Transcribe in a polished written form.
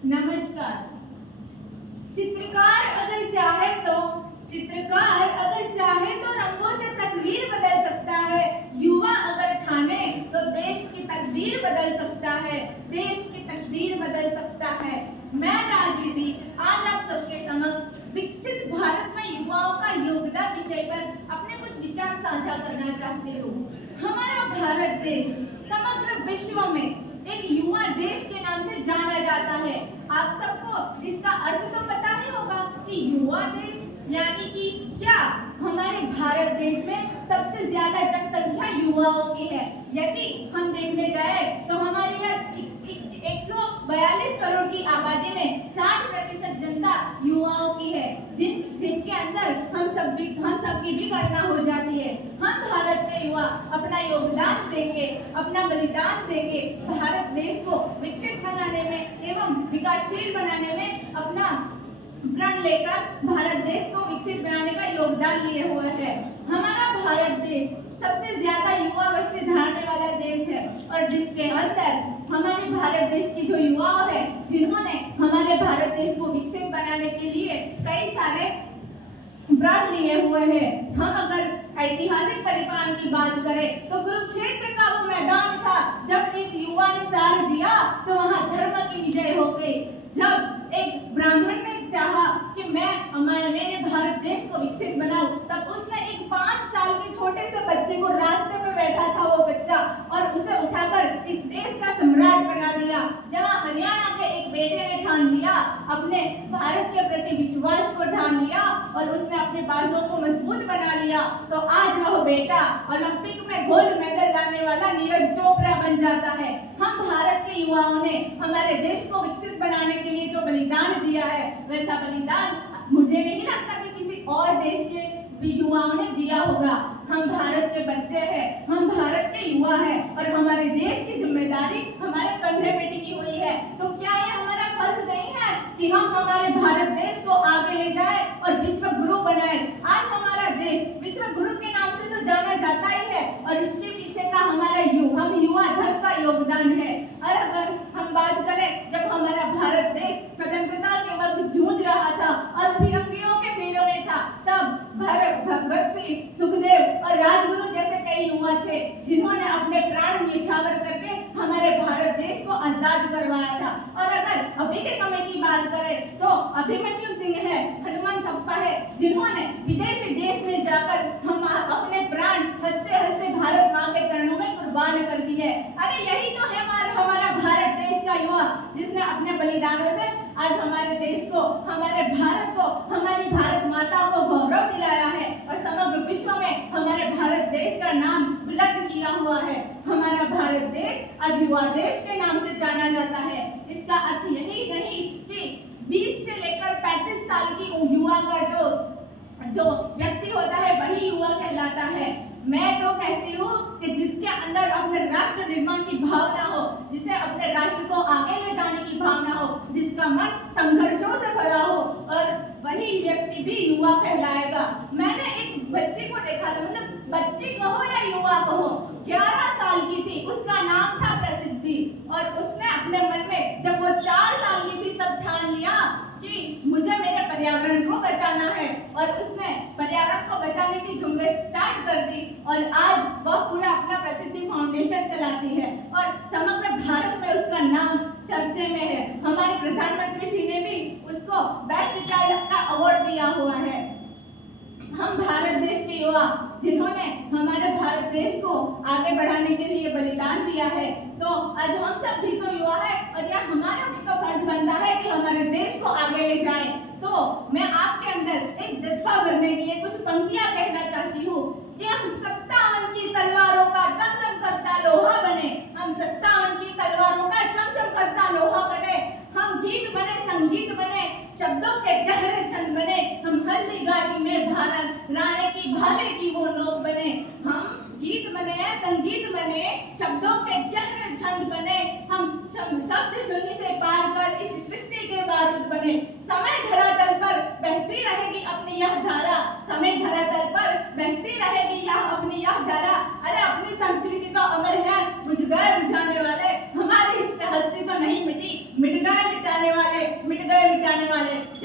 नमस्कार। चित्रकार अगर चाहे तो रंगों से तस्वीर बदल सकता है। युवा अगर ठाने तो देश की तकदीर बदल सकता है। मैं राजविधि आज आप सबके समक्ष विकसित भारत में युवाओं का योगदान विषय पर अपने कुछ विचार साझा करना चाहती हूँ। हमारा भारत देश समग्र विश्व में एक युवा देश के नाम से जाना जाता है। आप सबको इसका अर्थ तो पता ही होगा कि युवा देश यानी कि क्या। हमारे भारत देश में सबसे ज्यादा जनसंख्या युवाओं की है। यदि हम देखने जाए तो हमारे यहाँ 142 करोड़ की आबादी में 60% जनता युवाओं की है, जिनके अंदर हम सबकी भी गणना हो जाती है। हम भारत के युवा अपना योगदान देंगे, अपना बलिदान देंगे, भारत देश को विकसित बनाने में एवं विकासशील बनाने में अपना प्रण लेकर भारत देश को विकसित बनाने का योगदान लिए हुए है। हमारा भारत देश सबसे ज्यादा युवा बस्ती धराने वाला देश है और जिसके अंदर हमारे भारत देश की जो युवा है, जिन्होंने हमारे भारत देश को विकसित बनाने के लिए कई सारे प्रण लिए हुए हैं। हम अगर ऐतिहासिक परिपालन की बात करें तो कुरुक्षेत्र का वो मैदान था, जब एक युवा ने साथ दिया तो वहां धर्म की विजय हो गई। जब एक ब्राह्मण ने चाहा कि मैं मेरे भारत देश को विकसित बनाऊं, तब उसने एक 5 साल के छोटे से बच्चे को, रास्ते पे बैठा था वो बच्चा, और उसे उठाकर इस देश का सम्राट बना दिया। जहां हरियाणा के एक बेटे ने ठान लिया, अपने भारत के प्रति विश्वास को ठान लिया और उसने अपने बाजों को मजबूत बना लिया, तो आज वह बेटा ओलंपिक में गोल्ड मेडल लाने वाला नीरज चोपड़ा बन जाता है। हम भारत के युवाओं ने हमारे देश को विकसित बनाने के लिए जो बलिदान दिया है, वैसा बलिदान मुझे नहीं लगता कि किसी और देश के भी युवाओं ने दिया होगा। हम भारत के बच्चे हैं, हम भारत के युवा हैं और हमारे देश की जिम्मेदारी हमारे कंधे पे टिकी हुई है। तो क्या ये हमारा फर्ज नहीं है कि हम हमारे भारत देश को आगे ले जाए और विश्व गुरु बनाए। आज हमारा देश विश्व गुरु के नाम से तो जाना जाता ही है और इसके पीछे का हमारा हम युवा धर्म का योगदान है। और अगर हम बात करें, जब हमारा भारत देश स्वतंत्रता के वक्त जूझ रहा था और फिरंगियों के फेरों में था, तब भगत सिंह, सुखदेव और राजगुरु जैसे कई युवा थे, जिन्होंने अपने प्राण न्यौछावर करके हमारे भारत देश को आजाद करवाया था। और अगर अभी के समय की बात करें तो अभिमन्यु सिंह है, हनुमान थप्पा है, जिन्होंने विदेशी देश में जाकर हम अपने प्राण हंसते हंसते भारत माँ के चरणों में कुर्बान कर दिए। अरे यही तो है हमारा भारत देश का युवा, जिसने अपने बलिदानों से आज हमारे देश को, हमारे भारत को, हमारी भारत माता को गौरव दिलाया है और समग्र विश्व में हमारे भारत देश का नाम बुलंद किया हुआ है। हमारा भारत देश आज युवा देश के नाम से जाना जाता है। इसका अर्थ यही नहीं कि 20 से लेकर 35 साल की युवा का जो व्यक्ति होता है वही युवा कहलाता है। मैं तो कहती हूँ कि जिसके अंदर अपने राष्ट्र निर्माण की भावना हो, जिसे अपने राष्ट्र को आगे ले जाने की भावना हो, जिसका मन संघर्षों से भरा हो, और वही व्यक्ति भी युवा कहलाएगा। मैंने एक बच्ची को देखा था, मतलब बच्ची कहो या युवा कहो, 11 साल की थी, उसका नाम था प्रसिद्धि, और उसने अपने मन में, जब वो 4 साल की थी, तब ठान लिया कि मुझे मेरे पर्यावरण को बचाना है, और उसने पर्यावरण को बचाने की झुंबेश स्टार्ट कर दी और आज वह पूरा अपना प्रसिद्धि फाउंडेशन चलाती है और समग्र भारत में उसका नाम चर्चे में है। हमारे प्रधानमंत्री श्री ने भी उसको बेस्ट चाइल्ड का अवार्ड दिया हुआ है। हम भारत देश के युवा, जिन्होंने हमारे भारत देश को आगे बढ़ाने के लिए बलिदान दिया है, तो आज हम सब भी तो युवा है और यह हमारा भी तो फर्ज बनता है कि हमारे देश को आगे ले जाएं। तो मैं आपके अंदर एक जज्बा भरने के लिए कुछ पंक्तियां कहना चाहती हूँ कि हम 57 की तलवारों का चमचम करता लोहा बने, हम 57 की तलवारों का चमचम करता लोहा बने, हम गीत बने, संगीत बने, शब्दों के गहरे छंद बने, हम हल्दी गाड़ी में भारत राणे की भाले की वो नोक बने। हम गीत बने, संगीत बने, शब्दों के गहरे छंद बने, हम शब्द शून्य से पार कर इस सृष्टि के बारूद बने। समय धरातल पर बहती रहेगी अपनी यह धारा, समय धरातल पर बहती रहेगी अपनी यह धारा। अरे अपनी संस्कृति तो अमर है, बुझ गए बुझाने वाले, हमारी हस्ती तो नहीं मिटी, मिट गए मिटाने वाले। गए मिटाने वाले